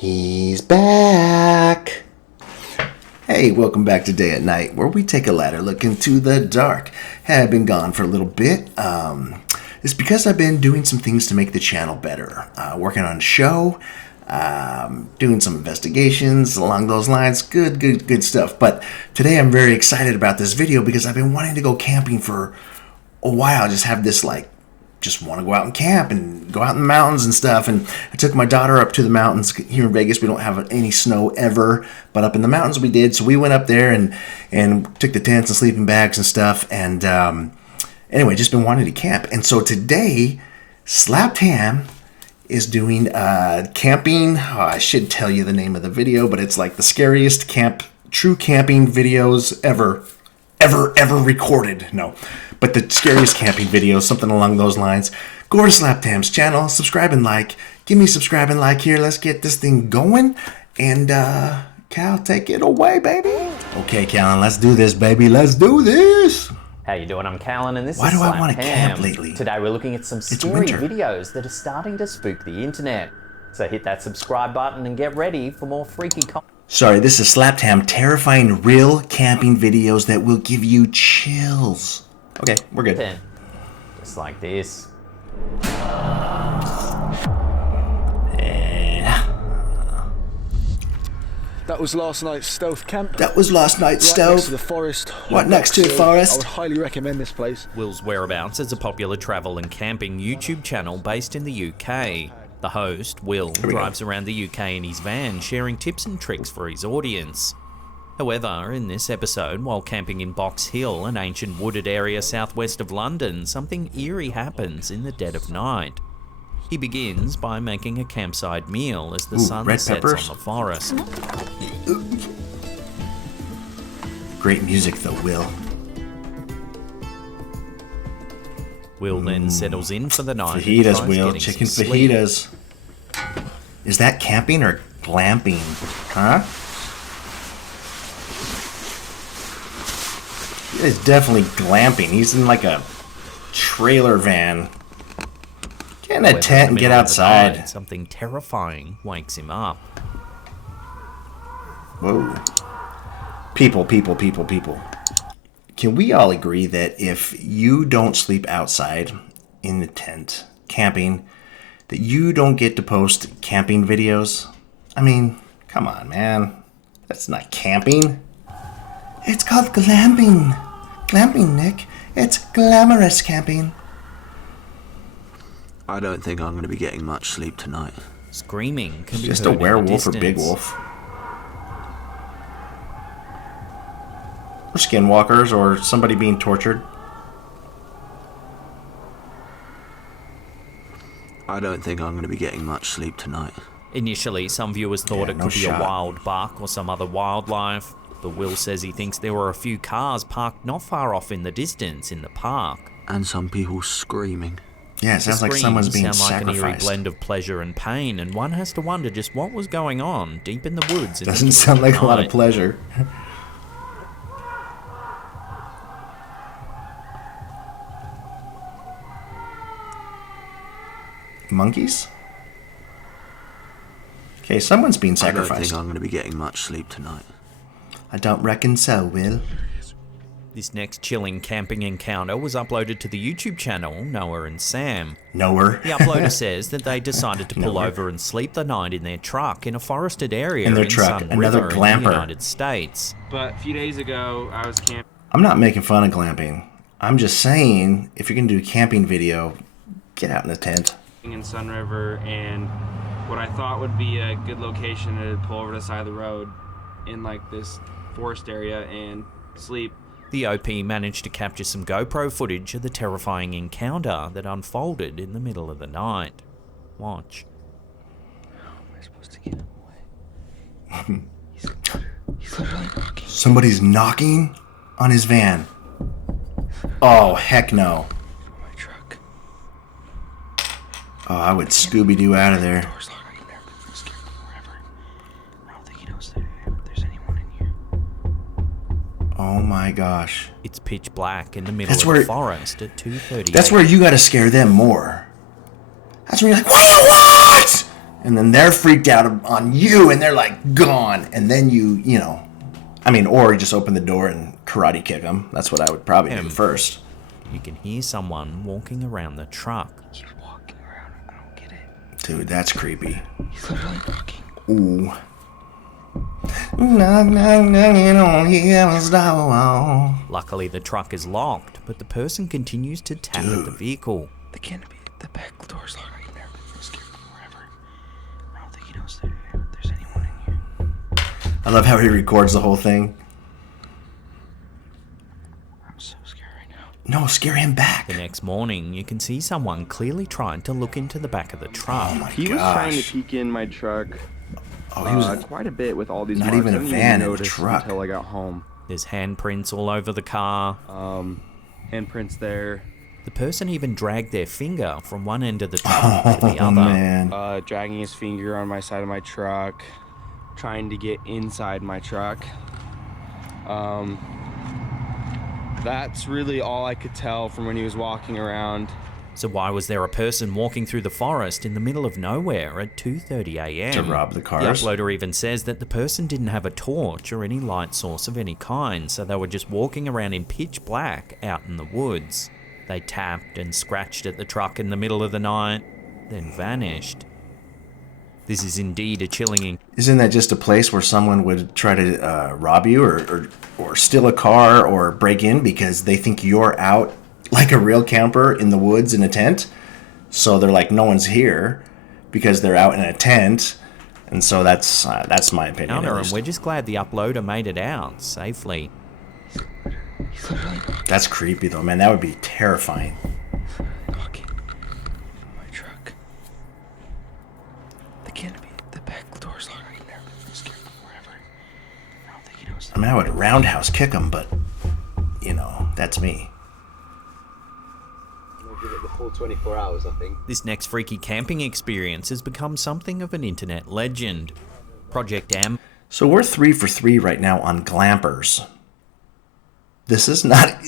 He's back. Hey, welcome back to Day at Night, where we take a ladder look into the dark. Hey, I've been gone for a little bit. It's because I've been doing some things to make the channel better. Working on a show, doing some investigations along those lines. Good stuff. But today I'm very excited about this video because I've been wanting to go camping for a while. Just have this just want to go out and camp and go out in the mountains and stuff. And I took my daughter up to the mountains. Here in Vegas, we don't have any snow ever, but up in the mountains we did. So we went up there and took the tents and sleeping bags and stuff. And anyway, just been wanting to camp. And so today, Slapped Ham is doing camping. Oh, I should tell you the name of the video, but it's like the scariest true camping videos ever recorded. No, but the scariest camping videos, something along those lines. Go to Slapped Ham's channel, subscribe and like. Give me subscribe and like here. Let's get this thing going. And Cal, take it away, baby. Okay, Callan, let's do this, baby. Let's do this. How you doing? I'm Callan, and this Why is do I Slapped want to Ham. camp lately? Today we're looking at some scary videos that are starting to spook the internet. So hit that subscribe button and get ready for more freaky content. Sorry, this is Slapped Ham, terrifying real camping videos that will give you chills. Okay, we're good. Just like this. That was last night's stealth camp. That was last night's Right stealth. next to the forest. Right next to the forest. I would highly recommend this place. Will's Whereabouts is a popular travel and camping YouTube channel based in the UK. The host, Will, drives around the UK in his van, sharing tips and tricks for his audience. However, in this episode, while camping in Box Hill, an ancient wooded area southwest of London, something eerie happens in the dead of night. He begins by making a campsite meal as the sun sets on the forest. Great music though, Will. Will then settles in for the night. Fajitas, Will. Chicken fajitas. Is that camping or glamping? Huh? It's definitely glamping. He's in like a trailer van. Get in a tent and get outside. Something terrifying wakes him up. Whoa. People. Can we all agree that if you don't sleep outside in the tent, camping, that you don't get to post camping videos? I mean, come on, man. That's not camping. It's called glamping. Glamping, Nick. It's glamorous camping. I don't think I'm going to be getting much sleep tonight. Screaming can be just heard a werewolf in the or big distance. wolf. Or skinwalkers or somebody being tortured. I don't think I'm going to be getting much sleep tonight. Initially, some viewers thought it could be a wild buck or some other wildlife, but Will says he thinks there were a few cars parked not far off in the distance in the park. And some people screaming. Yeah, it sounds like someone's being sound like an eerie sacrificed. blend of pleasure and pain, and one has to wonder just what was going on deep in the woods. Doesn't sound like a lot of pleasure. Monkeys? Okay, someone's being I don't sacrificed. think I'm going to be getting much sleep tonight. I don't reckon so, Will. This next chilling camping encounter was uploaded to the YouTube channel Noah and Sam. Noah. The uploader says that they decided to pull over and sleep the night in their truck in a forested area In their in truck, Sun another River in glamper. the United States. But a few days ago, I was camping I'm not making fun of glamping. I'm just saying, if you're going to do a camping video, get out in the tent. in Sun River, and what I thought would be a good location to pull over to the side of the road in like this forest area and sleep. The OP managed to capture some GoPro footage of the terrifying encounter that unfolded in the middle of the night. Watch. How am I supposed to get him away? He's literally knocking. Somebody's knocking on his van. Oh, heck no. My truck. Oh, I would Scooby-Doo out of there. Door's locked. I can never be scared forever. I don't think he knows that there's anyone in here. Oh my gosh. It's pitch black in the middle That's of where- the forest at 2:30. That's where you gotta scare them more. That's where you're like, what do you want? And then they're freaked out on you, and they're like gone. And then you know, I mean, or you just open the door and karate kick them. That's what I would probably do first. You can hear someone walking around the truck. He's walking around. I don't get it. Dude, that's creepy. He's literally walking. Ooh. Knock, knock, knocking on heaven's door. Luckily, the truck is locked, but the person continues to tap at the vehicle. The canopy, the back door's locked. I can never been scared forever. I don't think he knows that there's anyone in here. I love how he records the whole thing. I'm so scared right now. No, scare him back. The next morning, you can see someone clearly trying to look into the back of the truck. Oh my He was gosh. trying to peek in my truck Oh, he was quite a bit with all these not marks. even a I didn't van, it was a notice truck. until I got home. There's handprints all over the car. Handprints there. The person even dragged their finger from one end of the truck to the Oh other. man. Dragging his finger on my side of my truck, trying to get inside my truck. That's really all I could tell from when he was walking around. So why was there a person walking through the forest in the middle of nowhere at 2:30 a.m.? To rob the The cars. uploader even says that the person didn't have a torch or any light source of any kind, so they were just walking around in pitch black out in the woods. They tapped and scratched at the truck in the middle of the night, then vanished. This is indeed a chilling. Isn't that just a place where someone would try to rob you or steal a car or break in because they think you're out like a real camper in the woods in a tent? So they're like, no one's here because they're out in a tent. And so that's my opinion. at And least. we're just glad the uploader made it out safely. He's literally walking. That's creepy though, man. That would be terrifying. Walking. My truck. The canopy, the back door's locked. I can never been scared forever. I don't think he knows that. I mean, I would roundhouse kick them, but you know, that's me. We'll give it the full 24 hours, I think. This next freaky camping experience has become something of an internet legend. Project Am So we're 3 for 3 right now on glampers. This is like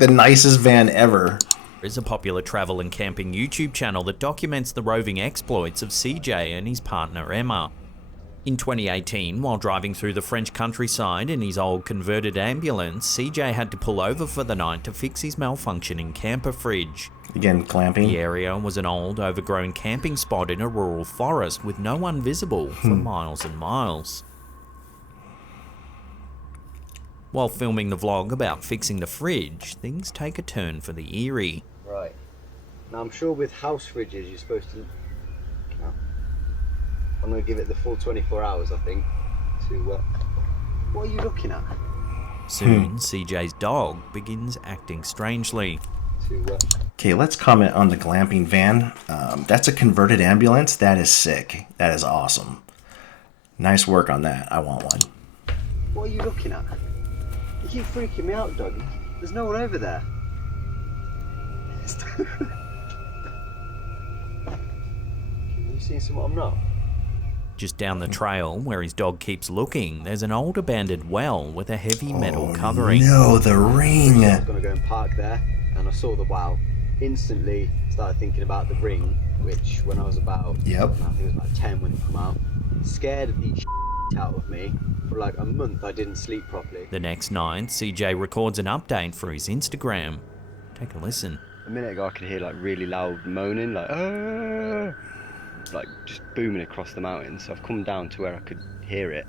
the nicest van ever. is a popular travel and camping YouTube channel that documents the roving exploits of CJ and his partner Emma. In 2018, while driving through the French countryside in his old converted ambulance, CJ had to pull over for the night to fix his malfunctioning camper fridge. Again, glamping. The area was an old, overgrown camping spot in a rural forest with no one visible for miles and miles. While filming the vlog about fixing the fridge, things take a turn for the eerie. Right. Now, I'm sure with house fridges, you're supposed to... No. I'm going to give it the full 24 hours, I think, to... What are you looking at? Soon, CJ's dog begins acting strangely. Okay, let's comment on the glamping van. That's a converted ambulance. That is sick. That is awesome. Nice work on that. I want one. What are you looking at? You keep freaking me out, dog. There's no one over there. You seen something I'm not? Just down the trail, where his dog keeps looking, there's an old abandoned well with a heavy metal covering. No, the ring. I was going to go and park there, and I saw the wow. Instantly started thinking about the ring, which when I was about, I think it was about 10 when it came out, scared the out of me. For like a month I didn't sleep properly. The next night, CJ records an update for his Instagram. Take a listen. A minute ago I could hear like really loud moaning, like just booming across the mountains. So I've come down to where I could hear it.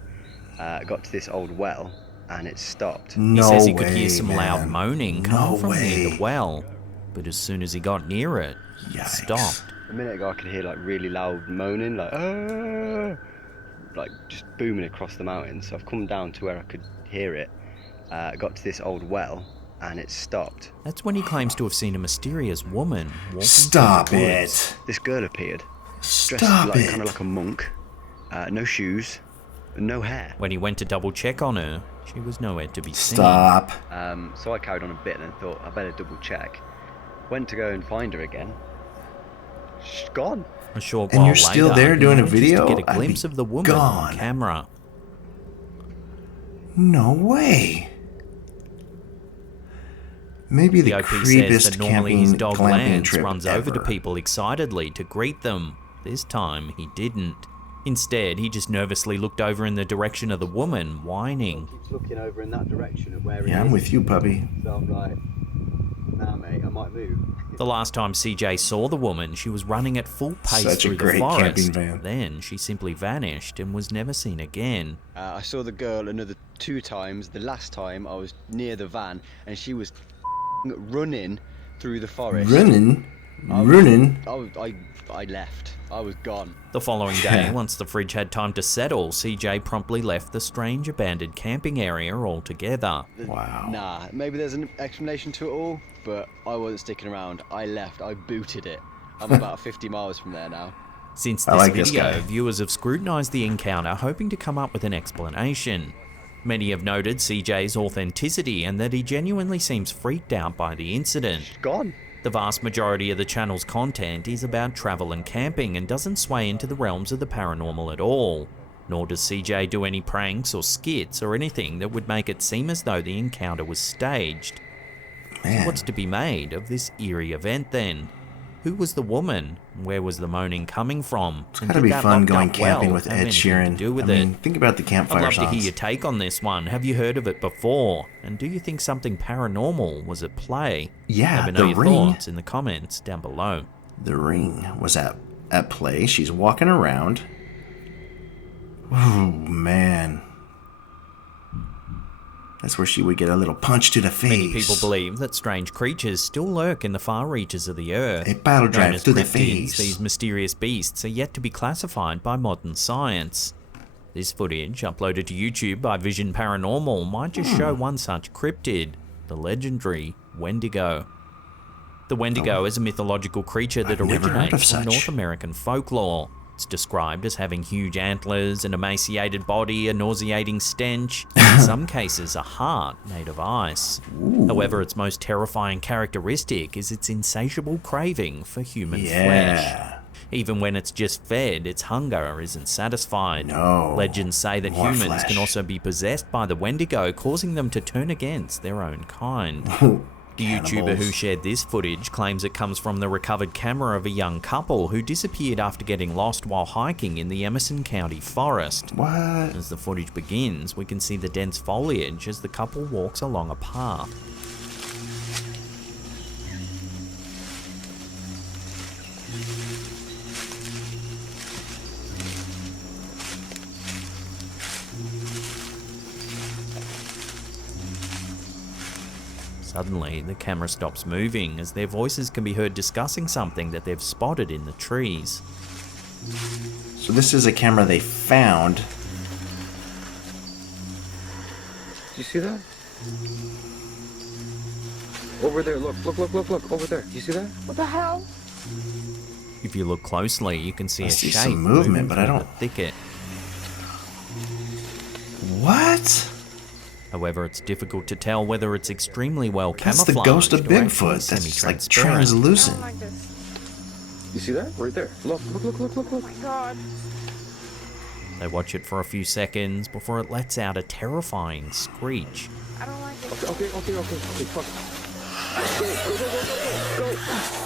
Got to this old well and it stopped. He says he could hear some loud moaning coming from near the well, but as soon as he got near it, it stopped. A minute ago I could hear like really loud moaning, like just booming across the mountains. So I've come down to where I could hear it. Got to this old well and it stopped. That's when he claims to have seen a mysterious woman walking Stop through the woods. it. This girl appeared. Stop dressed like, it. kind of like a monk. No shoes, no hair. When he went to double check on her, she was nowhere to be seen. Stop. So I carried on a bit and thought I better double check. Went to go and find her again. She's gone. A short And while you're still later, there he doing a manages video? to get a I'd glimpse be of the woman gone. on camera. No way. Maybe the The OP says creepiest that normally his camping dog glamping Lance trip runs ever. over to people excitedly to greet them, This time, he didn't. Instead, he just nervously looked over in the direction of the woman, whining. Keeps looking over in that direction of where it is. Yeah, I'm with you, puppy. So I'm like, nah, mate, I might move. The last time CJ saw the woman, she was running at full pace Such a through the great forest. camping van. Then she simply vanished and was never seen again. I saw the girl another 2 times. The last time I was near the van and she was running through the forest. Running? I left. I was gone. The following day, once the fridge had time to settle, CJ promptly left the strange abandoned camping area altogether. Wow. Nah, maybe there's an explanation to it all, but I wasn't sticking around. I left. I booted it. I'm about 50 miles from there now. Since this video, viewers have scrutinised the encounter, hoping to come up with an explanation. Many have noted CJ's authenticity and that he genuinely seems freaked out by the incident. She's gone. The vast majority of the channel's content is about travel and camping and doesn't sway into the realms of the paranormal at all. Nor does CJ do any pranks or skits or anything that would make it seem as though the encounter was staged. Man. So what's to be made of this eerie event then? Who was the woman? Where was the moaning coming from? It's gotta be fun going camping with Ed Sheeran. Think about the campfire songs. I'd love to hear songs. your take on this one. Have you heard of it before? And do you think something paranormal was at play? Yeah, Let me know your thoughts in the comments down below. The ring was at play. She's walking around. Oh, man. That's where she would get a little punch to the face. Many people believe that strange creatures still lurk in the far reaches of the earth. A battle Known drive as to the cryptids, face. These mysterious beasts are yet to be classified by modern science. This footage, uploaded to YouTube by Vision Paranormal, might just show one such cryptid, the legendary Wendigo. The Wendigo is a mythological creature that originates from North American folklore. It's described as having huge antlers, an emaciated body, a nauseating stench, and in some cases a heart made of ice. However, its most terrifying characteristic is its insatiable craving for human flesh. Even when it's just fed, its hunger isn't satisfied. Legends say that humans can also be possessed by the Wendigo, causing them to turn against their own kind. The YouTuber who shared this footage claims it comes from the recovered camera of a young couple who disappeared after getting lost while hiking in the Emerson County forest. What? As the footage begins, we can see the dense foliage as the couple walks along a path. Suddenly, the camera stops moving as their voices can be heard discussing something that they've spotted in the trees. So this is a camera they found. Did you see that? Over there, look, over there. Do you see that? What the hell? If you look closely, you can see I a see shape some movement, moving but I through don't... the thicket. What? However, it's difficult to tell whether it's extremely well That's camouflaged. the ghost of or actually Bigfoot. That's like semi-transparent. translucent. I don't like this. You see that? Right there. Look. Oh my god. They watch it for a few seconds before it lets out a terrifying screech. I don't like it. Okay, fuck it.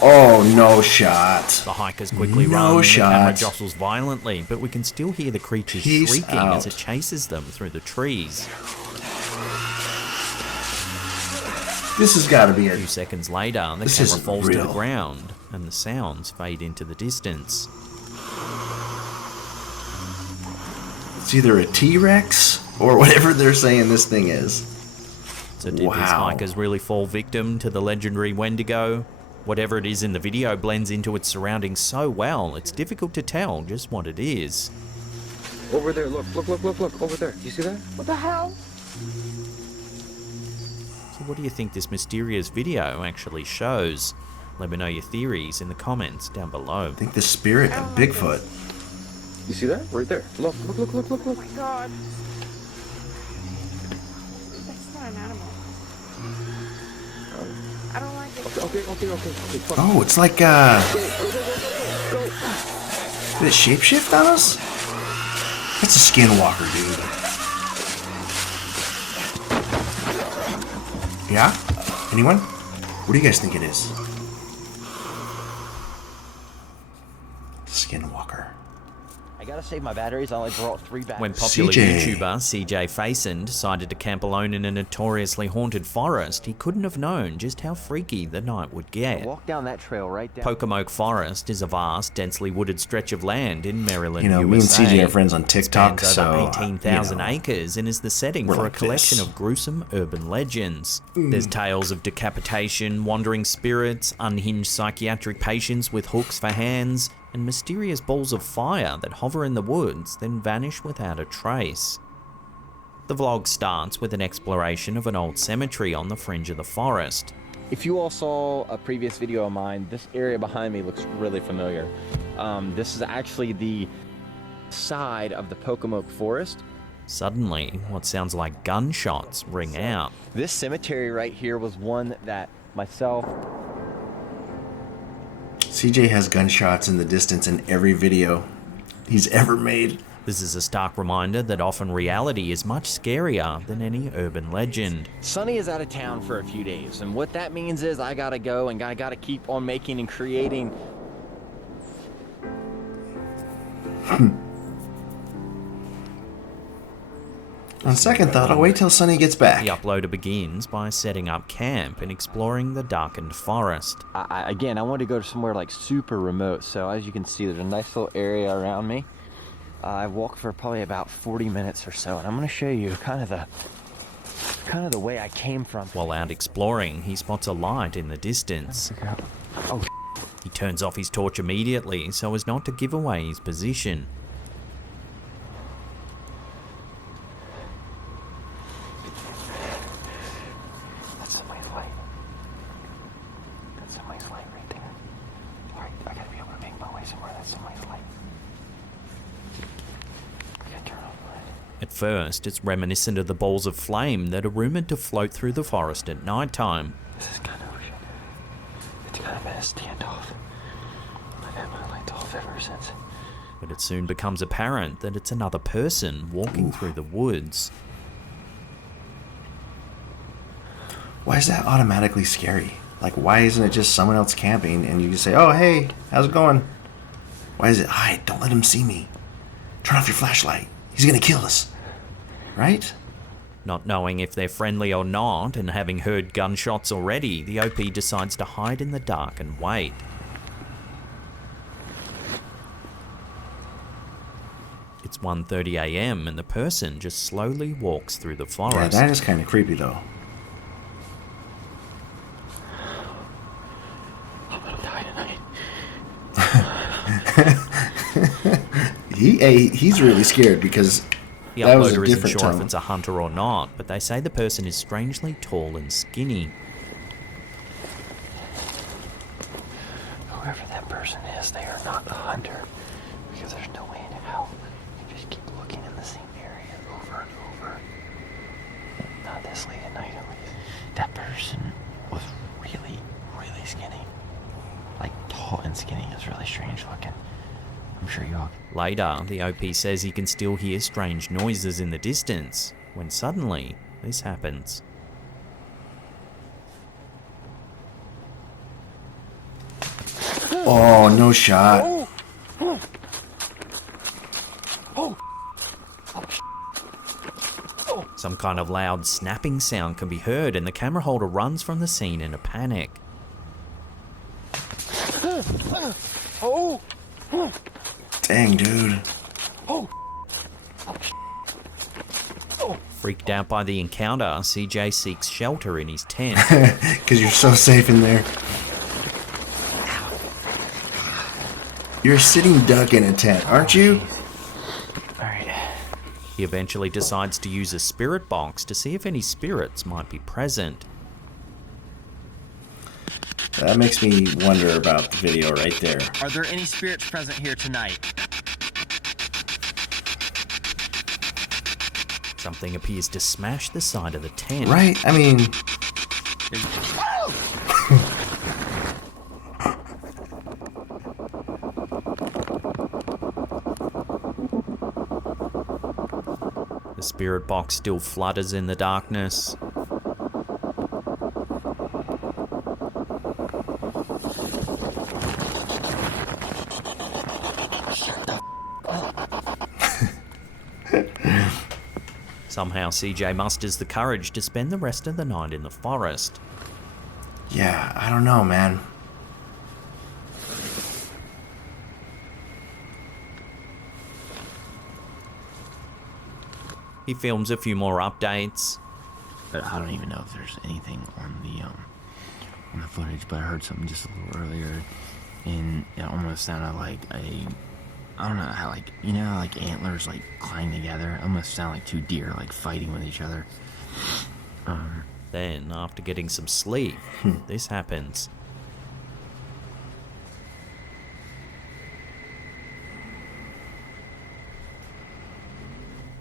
Oh, no shot. The hikers quickly run, the camera jostles violently, but we can still hear the creature shrieking as it chases them through the trees. This has got to be a few seconds later, the camera falls to the ground, and the sounds fade into the distance. It's either a T-Rex or whatever they're saying this thing is. So did these hikers really fall victim to the legendary Wendigo? Whatever it is in the video blends into its surroundings so well, it's difficult to tell just what it is. Over there, look, over there. You see that? What the hell? So what do you think this mysterious video actually shows? Let me know your theories in the comments down below. I think the spirit of Bigfoot. You see that? Right there. Look. Oh my god. That's not an animal. I don't like it. Okay. Fuck. Oh, it's like, did it shapeshift on us? That's a skinwalker, dude. Yeah? Anyone? What do you guys think it is? Skinwalker. gotta save my batteries. I only brought 3 batteries. When popular CJ. YouTuber CJ Faison decided to camp alone in a notoriously haunted forest, he couldn't have known just how freaky the night would get. Walk down that trail right down. Pocomoke Forest is a vast, densely wooded stretch of land in Maryland, You know, USA. me and CJ are friends on TikTok, Spans so over 18,000 you know, acres and is the setting we're for like a collection this. of gruesome urban legends. There's tales of decapitation, wandering spirits, unhinged psychiatric patients with hooks for hands, and mysterious balls of fire that hover in the woods, then vanish without a trace. The vlog starts with an exploration of an old cemetery on the fringe of the forest. If you all saw a previous video of mine, this area behind me looks really familiar. This is actually the side of the Pocomoke Forest. Suddenly, what sounds like gunshots ring out. This cemetery right here was one that myself... CJ has gunshots in the distance in every video he's ever made. This is a stark reminder that often reality is much scarier than any urban legend. Sonny is out of town for a few days, and what that means is I gotta go and I gotta keep on making and creating. On second thought, I'll wait till Sonny gets back. The uploader begins by setting up camp and exploring the darkened forest. Again, I wanted to go to somewhere like super remote, so as you can see, there's a nice little area around me. I walked for probably about 40 minutes or so, and I'm going to show you kind of the way I came from. While out exploring, he spots a light in the distance. Oh, He turns off his torch immediately so as not to give away his position. that's somebody's light. That's somebody's light right there. All right, I got to be able to make my way somewhere. That's somebody's light. I got to turn off the light. At first, it's reminiscent of the balls of flame that are rumored to float through the forest at nighttime. This is kind of weird. It's kind of been a standoff. I've had my lights off ever since. But it soon becomes apparent that it's another person walking through the woods. Why is that automatically scary? Like, why isn't it just someone else camping and you just say, oh, hey, how's it going? Why is it, hide, don't let him see me. Turn off your flashlight. He's gonna kill us. Right? Not knowing if they're friendly or not, and having heard gunshots already, the OP decides to hide in the dark and wait. It's 1:30 AM and the person just slowly walks through the Yeah, forest. that is kind of creepy, though. I'm gonna die tonight. He's really scared because The that was a uploader isn't different sure tone. if it's a hunter or not, but they say the person is strangely tall and skinny. Whoever that person is, they are not a hunter. Because there's no way in hell you just keep looking in the same area over and over. Not this late at night, at least. That person was really, really skinny. Like, tall and skinny. It's really strange looking. I'm sure you all... Later, the OP says he can still hear strange noises in the distance, when suddenly, this happens. Oh, no shot. Some kind of loud snapping sound can be heard and the camera holder runs from the scene in a panic. Dang, dude. Freaked out by the encounter, CJ seeks shelter in his tent. Because you're so safe in there. You're a sitting duck in a tent, aren't you? Alright. He eventually decides to use a spirit box to see if any spirits might be present. That makes me wonder about the video right there. Are there any spirits present here tonight? Something appears to smash the side of the tent. Right? I mean... The spirit box still flutters in the darkness. Somehow CJ musters the courage to spend the rest of the night in the forest. Yeah, I don't know, man. He films a few more updates. But I don't even know if there's anything on the footage, but I heard something just a little earlier, and it almost sounded like I don't know how, like, you know how, like, antlers, like, climb together? It almost sound like two deer, like, fighting with each other. Then, after getting some sleep, this happens.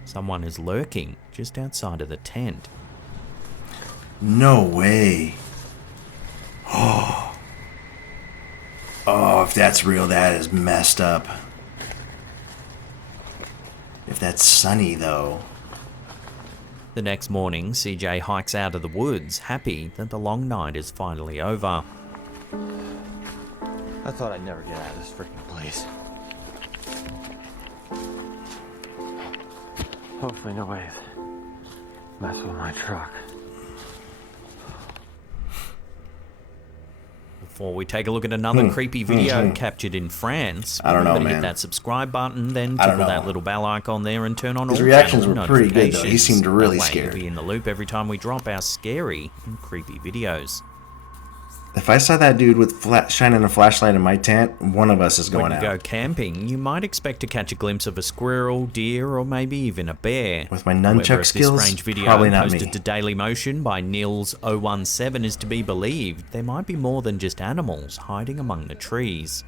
Someone is lurking just outside of the tent. No way. Oh, if that's real, that is messed up. If that's Sunny, though. The next morning, CJ hikes out of the woods, happy that the long night is finally over. I thought I'd never get out of this freaking place. Hopefully nobody's messing with my truck. Before we take a look at another creepy video captured in France, I don't know, remember to man. hit that subscribe button, then tickle that little bell icon there and turn on His all reactions channel were pretty good, though. He notifications. seemed really That way scared. You'll be in the loop every time we drop our scary and creepy videos. If I saw that dude with shining a flashlight in my tent, one of us is going When you out. go camping, you might expect to catch a glimpse of a squirrel, deer, or maybe even a bear. With my However, nunchuck if skills, this strange video probably not posted me. to Dailymotion by Nils017 is to be believed, there might be more than just animals hiding among the trees.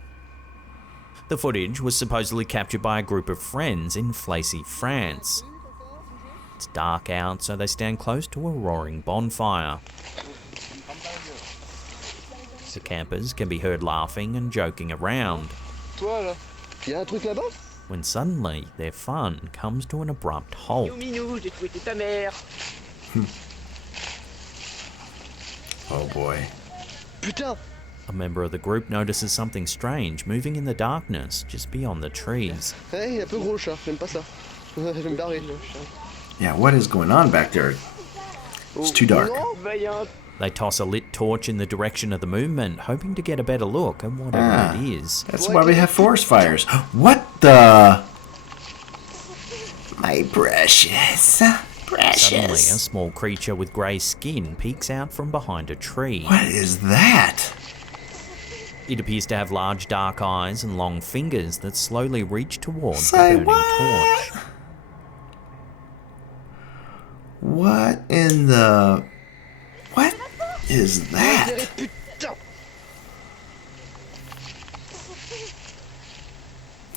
The footage was supposedly captured by a group of friends in Flacy, France. It's dark out, so they stand close to a roaring bonfire. The campers can be heard laughing and joking around, when suddenly their fun comes to an abrupt halt. Oh boy. A member of the group notices something strange moving in the darkness just beyond the trees. Yeah, what is going on back there? It's too dark. They toss a lit torch in the direction of the movement, hoping to get a better look at whatever it is. That's why we have forest fires. What the? My precious. Suddenly, a small creature with grey skin peeks out from behind a tree. What is that? It appears to have large dark eyes and long fingers that slowly reach towards the Say burning what? torch. What in the... What is that?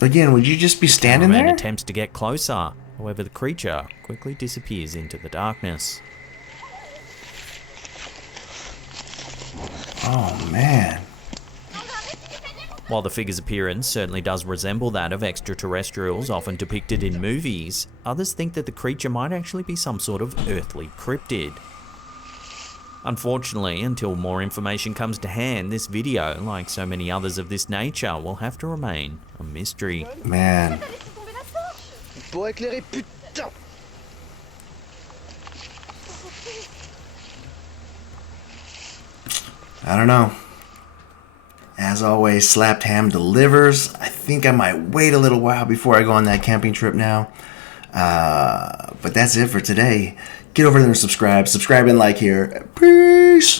Again, would you just be standing Cameraman there? attempts to get closer. However, the creature quickly disappears into the darkness. Oh, man. While the figure's appearance certainly does resemble that of extraterrestrials often depicted in movies, others think that the creature might actually be some sort of earthly cryptid. Unfortunately, until more information comes to hand, this video, like so many others of this nature, will have to remain a mystery. Man. I don't know. As always, Slapped Ham delivers. I think I might wait a little while before I go on that camping trip now. But that's it for today. Get over there and subscribe. Subscribe and like here. Peace.